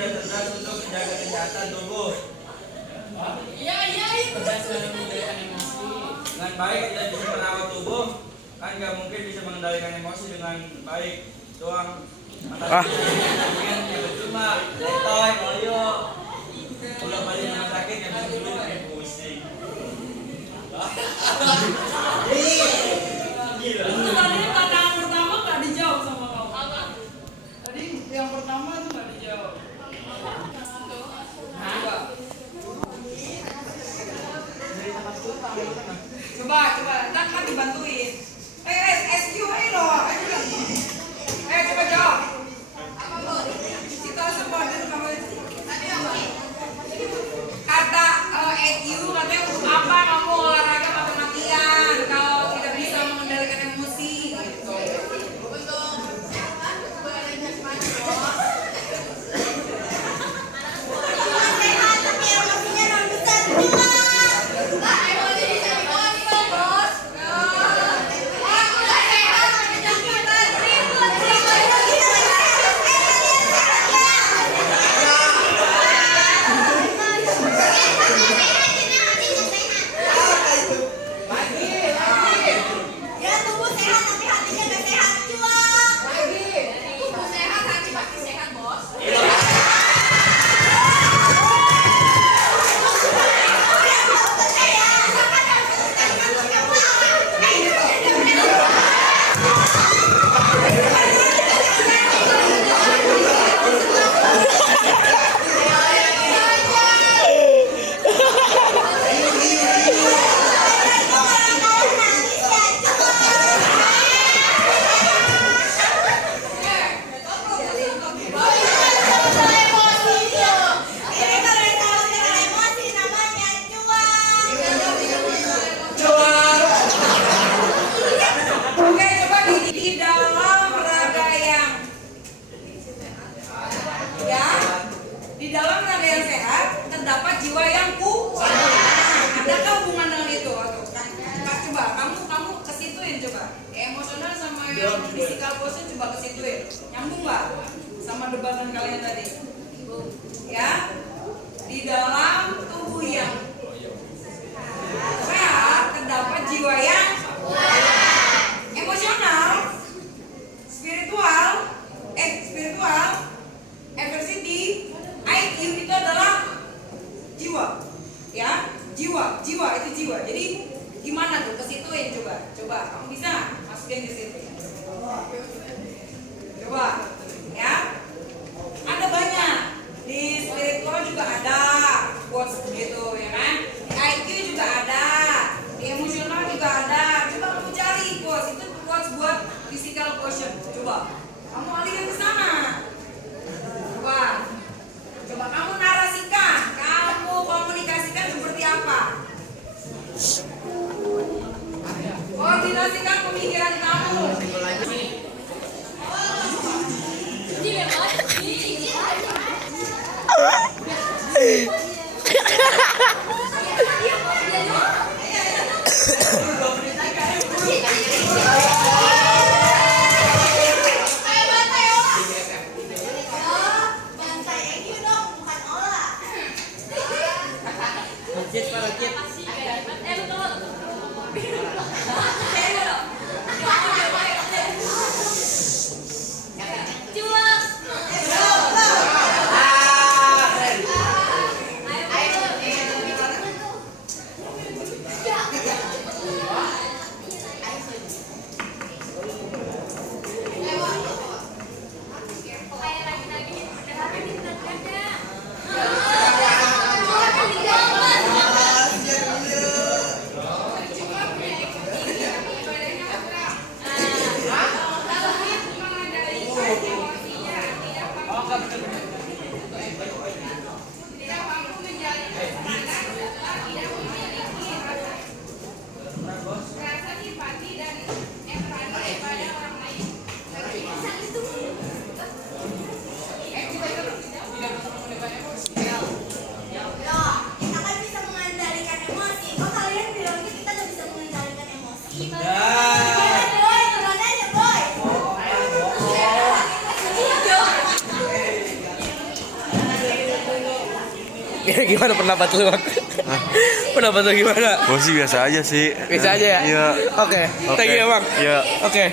tidak cerdas untuk menjaga kesehatan tubuh. Iya itu. Dengan baik tidak bisa merawat tubuh, kan nggak mungkin bisa mengendalikan emosi dengan baik. Doang. Mungkin ya cuma letoy, loyo. Udah balik rumah sakit yang bisa dulu kayak pusing. Gila. Tadi tantangan pertama nggak dijawab sama kamu. Tadi yang pertama itu nggak dijawab. Coba, kan dibantuin. SQ ini loh. Coba jawab. Kita sebutin kamu. Kata EQ katanya untuk apa kamu olahraga mati-matian kalau tidak bisa mengendalikan emosi gitu. Physical quotient coba ke situ ya. Nyambung nggak sama debatan kalian tadi? Ya, di dalam tubuh yang sehat terdapat jiwa yang emosional, spiritual, adversity, IQ itu adalah jiwa. Ya, jiwa itu jiwa. Jadi gimana tuh? Kesituin coba kamu bisa masukin ke situ. Coba ya, ada banyak di spiritual juga ada quotes gitu ya kan, di IQ juga ada, di emosional juga ada. Coba kamu cari quotes, itu quotes buat physical quotient. Coba kamu alihkan ke sana. Coba kamu narasikan, kamu komunikasikan seperti apa. Koordinasikan pemikiran kamu. Gimana pendapat lu, Bang? Pendapat lu gimana? Gue sih biasa aja sih. Bisa aja ya? Iya. Oke. Thank you ya, Bang. Iya. Oke.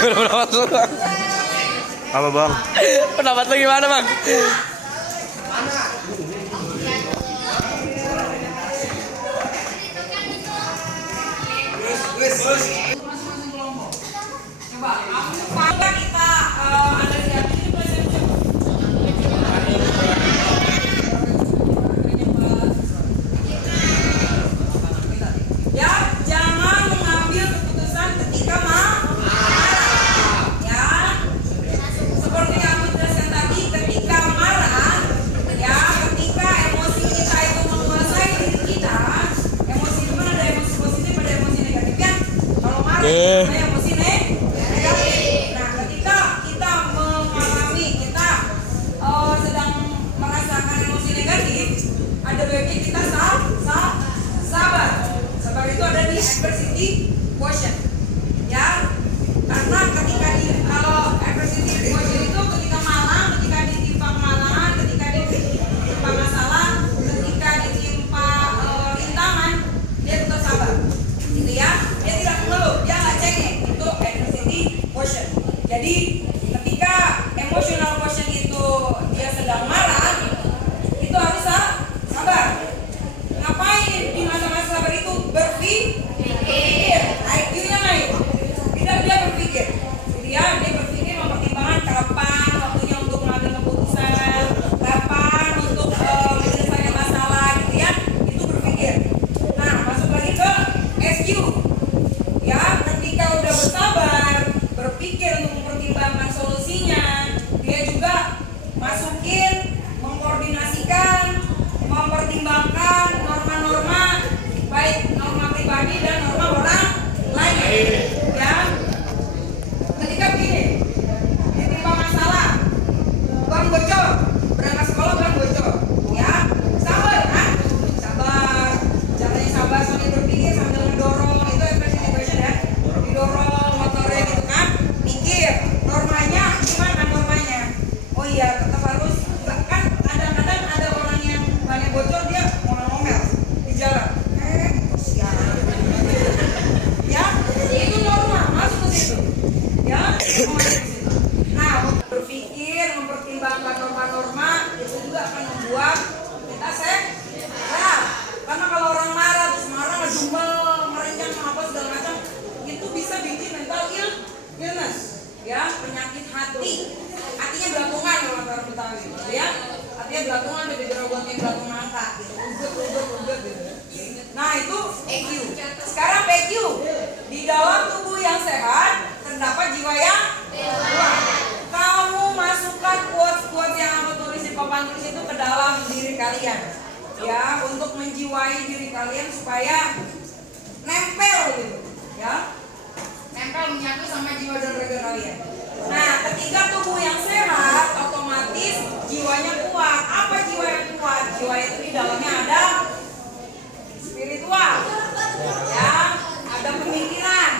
Gimana pendapat lu, Bang? Apa bang? Pendapat lu gimana, Bang? Coba, apa kita ada siap ya, jangan mengambil keputusan ketika marah. Ya, seperti yang aku jelaskan tadi, ketika marah, ya, ketika emosi kita itu menguasai diri kita, emosi itu kan ada emosi positif, ada emosi negatif kan? Kalau marah, ada emosi negatif. Nah, ketika kita mengalami, kita sedang merasakan emosi negatif, ada baiknya kita sabar. Sabar itu ada di adversity quotient, ya. Karena ketika kalau adversity quotient itu ketika malang, ketika ditimpa kemalangan, ketika ditimpa masalah, ketika ditimpa rintangan, dia tetap sabar, gitu ya. Dia tidak mengeluh, dia nggak cengeng. Itu adversity quotient. Jadi ketika emotional quotient itu dia sedang marah, itu harus sabar. Ngapain di masa-masa sabar itu? Berpikir, IQ-nya naik. Tidak dia berpikir, dia berpikir mempertimbangkan kapan waktunya untuk mengambil keputusan, kapan untuk menyelesaikan masalah, gitu ya. Itu berpikir. Nah, masuk lagi ke SQ, ya. Ketika udah bersabar, berpikir untuk mempertimbangkan solusinya, dia juga masukin, mengkoordinasikan, mempertimbangkan norma-norma, baik norma pribadi dan norma orang lain, ya. Ketika begini, ditimpa masalah, ban bocor, berangkat sekolah ban bocor, ya, sabar kan? Sabar, caranya sabar sambil berpikir, sambil mendorong, itu adversity quotient ya, didorong motornya gitu kan, mikir, normanya gimana normanya? Oh iya, tetap harus, kan kadang-kadang ada orang yang bannya bocor, dia ngomel-ngomel di jalan. Sialan. Ya, itu norma, masuk ke situ. Ya, masuk ke situ. Nah, berpikir, mempertimbangkan norma-norma, itu juga akan membuat kita sehat. Karena kalau orang marah, terus marah, ngedumel, merencang, apa segala macam, itu bisa bikin mental illness, ya, penyakit hati. Hatinya belatungan kalau kata orang Betawi, ya. Hatinya belatungan, beda jerobotnya belatung mangka, gitu. Uget gitu. Nah, itu EQ. Sekarang PQ. Di dalam tubuh yang sehat terdapat jiwa yang kuat. Kamu masukkan quotes-quotes yang aku tulis di papan tulis itu ke dalam diri kalian, ya, untuk menjiwai diri kalian supaya nempel gitu, ya. Nempel menyatu sama jiwa dan raga kalian. Nah, ketika tubuh yang sehat, otomatis jiwanya kuat. Apa jiwa yang kuat? Jiwa itu di dalamnya ada spiritual, ya, ada pemikiran,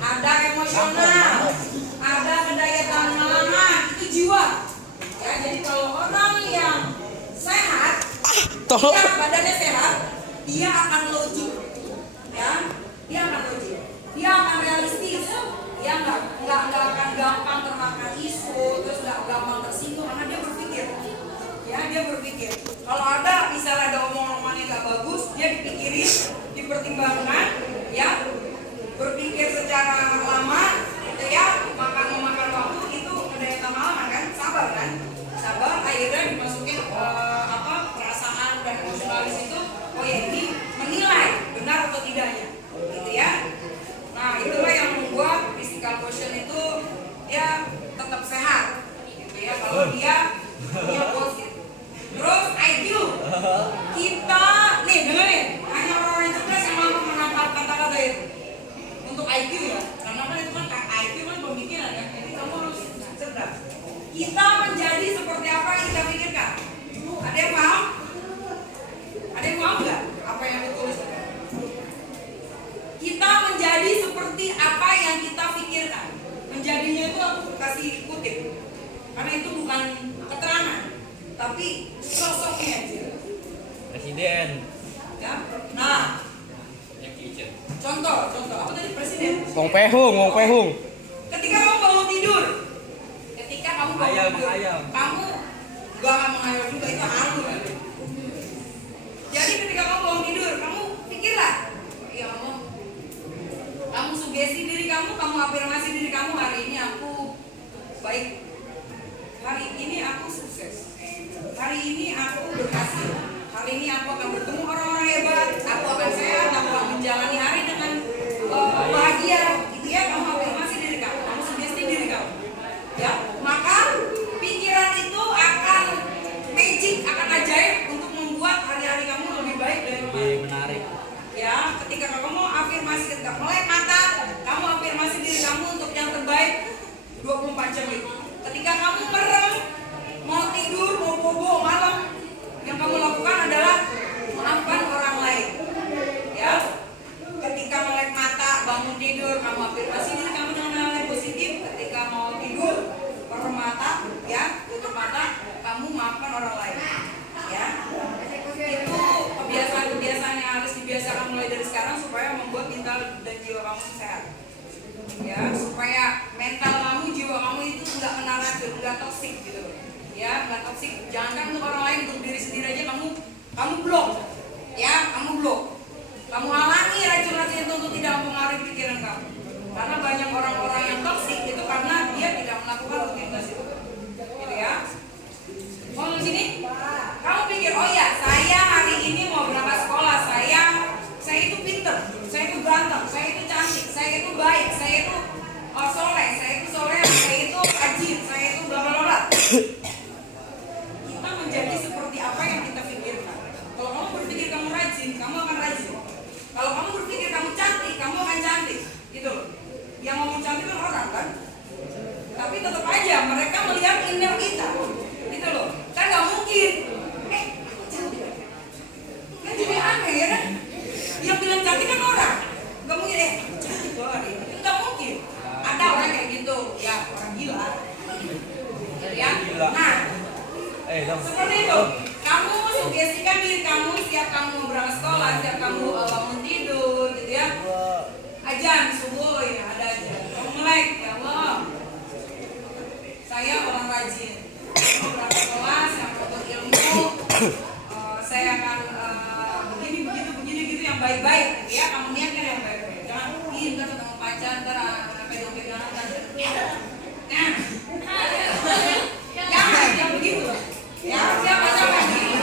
ada emosional, ada daya tahan malangan, itu jiwa. Ya, jadi kalau orang yang sehat, dia badannya sehat, dia akan logik, ya, dia akan logik. dia akan realistis, dia nggak akan gampang termakan isu, terus nggak gampang tersinggung karena dia berpikir, ya dia berpikir. Kalau ada misalnya ada omongan yang nggak bagus, dia dipikirin, dipertimbangkan, ya berpikir secara lama, gitu ya, memakan waktu itu daya tahan kan, sabar, akhirnya dimasukin perasaan dan emosionalis itu, oh ya ini menilai benar atau tidaknya, gitu ya. Nah itulah yang membuat physical quotient itu ya tetap sehat, gitu ya. Kalau dia punya positif. Terus IQ, kita nih dengerin, hanya orang yang cerdas yang mampu menangkap kata-kata itu. Untuk IQ ya, karena kan itu kan IQ kan pemikiran ya, jadi kamu harus cerdas. Kita menjadi seperti apa yang kita pikirkan. Ada yang paham? Ada yang paham nggak apa yang ditulis? Kita menjadi seperti apa yang kita pikirkan. Menjadinya itu aku kasih kutip, karena itu bukan keterangan, tapi sosoknya aja. Presiden. Ya, nah. Contoh, apa tadi presiden? Wong Pehung. Ketika kamu bangun tidur, Menghayal. kamu gak akan menghayal juga, itu halu kan? Jadi ketika kamu bangun tidur, kamu pikirlah, ya kamu sugesti diri kamu afirmasi diri kamu, hari ini aku baik, hari ini aku sukses, hari ini aku berhasil, hari ini aku akan bertemu orang-orang hebat, aku akan sehat, aku akan menjalani hari dengan bahagia, gitu ya. Kamu afirmasi diri kamu sugesti diri kamu, ya. Maka pikiran itu akan magic, akan ajaib untuk membuat hari-hari kamu lebih baik dari kemarin. Menarik. Ya, ketika kamu afirmasi, ketika melek mata, kamu afirmasi diri kamu untuk yang terbaik 24 jam itu. Ketika kamu merem, mau tidur, mau bobo malam, yang kamu lakukan adalah maafkan orang lain. Ya, ketika melek mata, bangun tidur, kamu afirmasi diri kamu dengan hal yang positif. Ketika mau tidur, merem mata, ya, tutup mata, kamu maafkan orang lain. Ya, itu kebiasaan yang harus dibiasakan mulai dari sekarang supaya membuat mental dan jiwa kamu sehat. Ya, supaya mental kamu, jiwa kamu itu nggak menara, nggak toksik gitu. Ya, nggak toksik. Jangankan untuk orang lain, untuk diri sendiri aja kamu blok. Ya, kamu blok. Kamu halangi racun-racun itu untuk tidak mempengaruhi pikiran kamu. Karena banyak orang-orang yang toksik itu karena dia tidak melakukan rutinitas itu. Gitu ya. Mau di sini? Kamu pikir, oh ya, saya hari ini mau berangkat sekolah, saya itu pinter, saya itu ganteng, saya itu cantik, saya itu baik, saya itu soleh, saya itu rajin, saya itu bla bla bla. Kita menjadi seperti apa yang kita pikirkan. Kalau kamu berpikir kamu rajin, kamu akan rajin. Kalau kamu berpikir kamu cantik, kamu akan cantik. Gitu loh. Yang ngomong cantik kan orang kan. Tapi tetap aja mereka melihat inner kita. Gitu loh. Kan nggak mungkin. Cantik. Kan jadi aneh ya kan? Yang bilang cantik kan orang. Nggak mungkin cantik loh hari ini. Nggak mungkin. Ada orang kayak gitu. Ya orang gila. Ya. Nah. Seperti itu. Kamu sugestikan diri kamu setiap kamu berangkat sekolah, setiap kamu bangun tidur, gitu ya. Ajan subuh ya ada aja. Kamu melek, ya Allah. Saya orang rajin. Saya mau berangkat sekolah, saya mau menuntut ilmu. Saya akan begini gitu yang baik-baik, gitu ya. Kamu niatkan yang baik-baik. Jangan ntar ketemu pacar, ntar pegang-pegangan kan. Nah, jangan yang begitu. Ya, siapa gitu?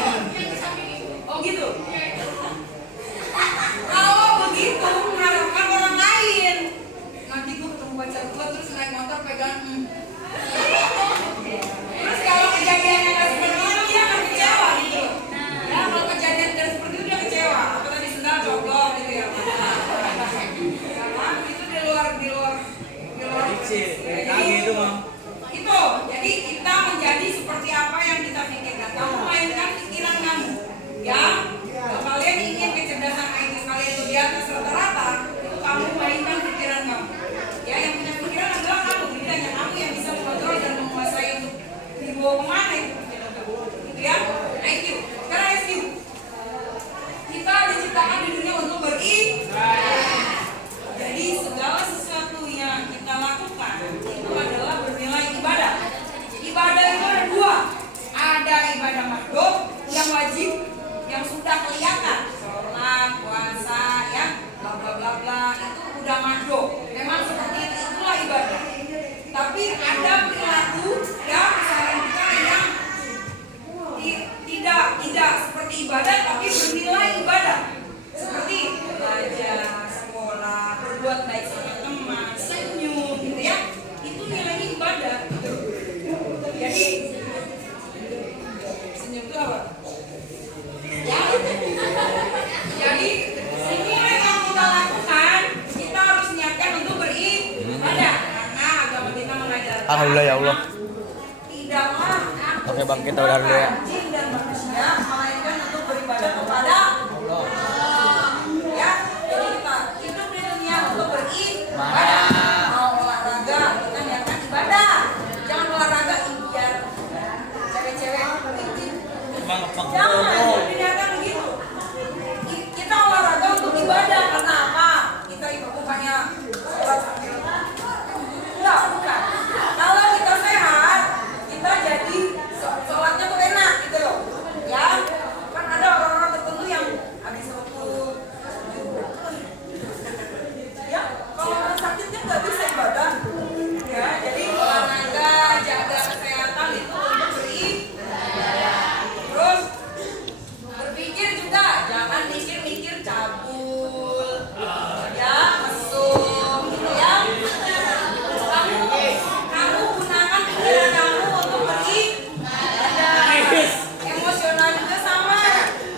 Oh gitu. Kalau begitu mengharapkan orang lain. Nanti gue ketemu pacar gue terus naik motor pegang. Terus kalau kejadiannya nggak seperti itu dia akan kecewa gitu. ibadah tapi bernilai ibadah. Seperti belajar, sekolah, berbuat baik sama teman, senyum gitu ya. Itu nilainya ibadah gitu. Jadi senyum itu apa? Ya. Jadi semua yang kita lakukan kita harus niatkan untuk beribadah karena agama kita mengajarkan. Alhamdulillah ya Allah. Tidaklah Oke bang, kita udah dulu ya. jin dan manusia melainkan untuk beribadah kepada Allah. Ya, jadi kita hidup di dunia untuk beribadah. Mau olahraga kita niatkan ibadah. Jangan olahraga biar cewek-cewek jangan diniatkan begitu. Kita olahraga untuk ibadah karena apa? Kita itu bukannya sholat sambil enggak, bukan. Kalau kita sehat, kita jadi sholatnya tuh enak gitu loh. Ya, kan ada orang-orang tertentu yang habis rukuk. Ya, kalau orang sakitnya nggak bisa ibadah. Ya, jadi olahraga, jaga kesehatan itu untuk beribadah. Terus berpikir juga, jangan mikir-mikir cabul, ya, mesum, gitu ya. Kamu gunakan pikiran kamu untuk beribadah. Emosional juga sama.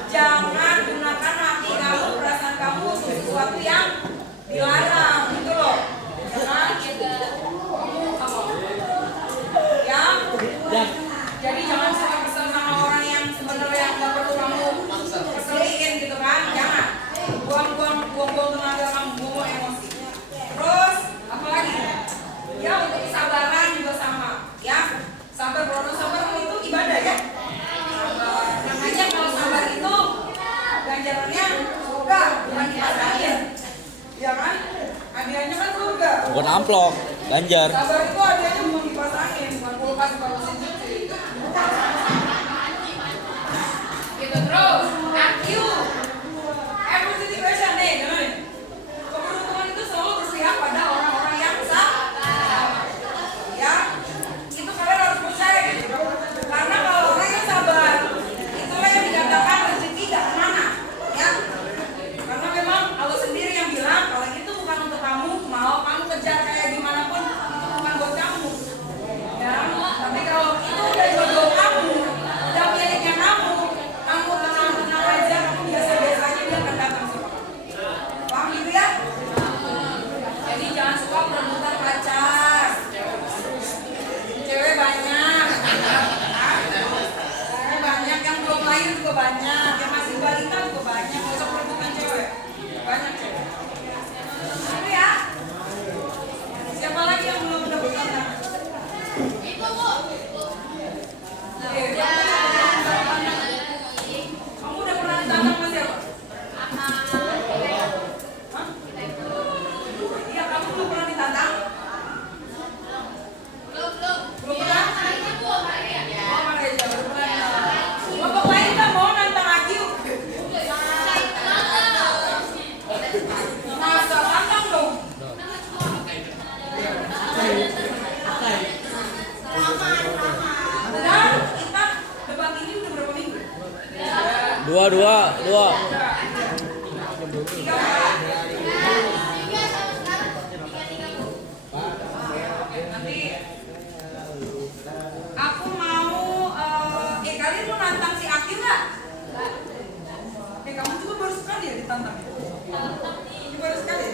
Jangan gunakan hati kamu, perasaan kamu untuk sesuatu yang dilarang, gitu loh. Jangan kamu apa? Ya. Jadi jangan suka kesel sama orang yang sebenarnya nggak perlu kamu keselin gitu kan. Jangan. Buang-buang tenaga kamu, buang emosi. Terus apa lagi? Ya, untuk kesabaran juga sama. Ya, sabar, kalau sabar itu ibadah ya. Sabar. Makanya kalau sabar itu ganjarannya surga, bukan dipasangin. Ya kan? Hadiahnya kan surga. Bukan amplop, ganjar. Sabar itu hadiahnya bukan dipasangin, bukan kulkas, bukan mesin cuci. Gitu terus. AQ. Positive question nih, dengerin. Keberuntungan itu selalu berpihak pada orang-orang yang sabar. Ya, itu kalian harus percaya gitu. Karena kalau orang yang sabar, itulah yang dikatakan rezeki tidak kemana. Ya, karena memang Allah sendiri yang bilang kalau itu bukan untuk kamu, mau kamu kejar kayak gimana pun itu bukan buat kamu. Ya, tapi kalau itu udah jodoh kamu, udah miliknya kamu tenang-tenang aja, kamu biasa-biasa aja dia akan datang sama kamu. Paham gitu ya? Jadi jangan suka perebutan pacar. Cewek banyak. Cewek banyak yang belum lahir juga banyak, yang masih balita juga banyak. Nggak usah perebutan cewek. Banyak cewek. Itu ya. Siapa lagi yang belum dapat tantangan? Itu Bu. Kamu udah pernah ditantang sama siapa? Hah? Iya, kamu belum pernah ditantang? Belum pernah? Oh, Malaysia, belum pernah. Kelompok lain kan mau nantang Akiu. Masa tantang dong? Benar, kita debat ini udah berapa minggu? Dua. Nanti aku mau kalian mau nantang si Aki nggak? Kamu juga baru sekali ya ditantang. Ini baru sekali ya?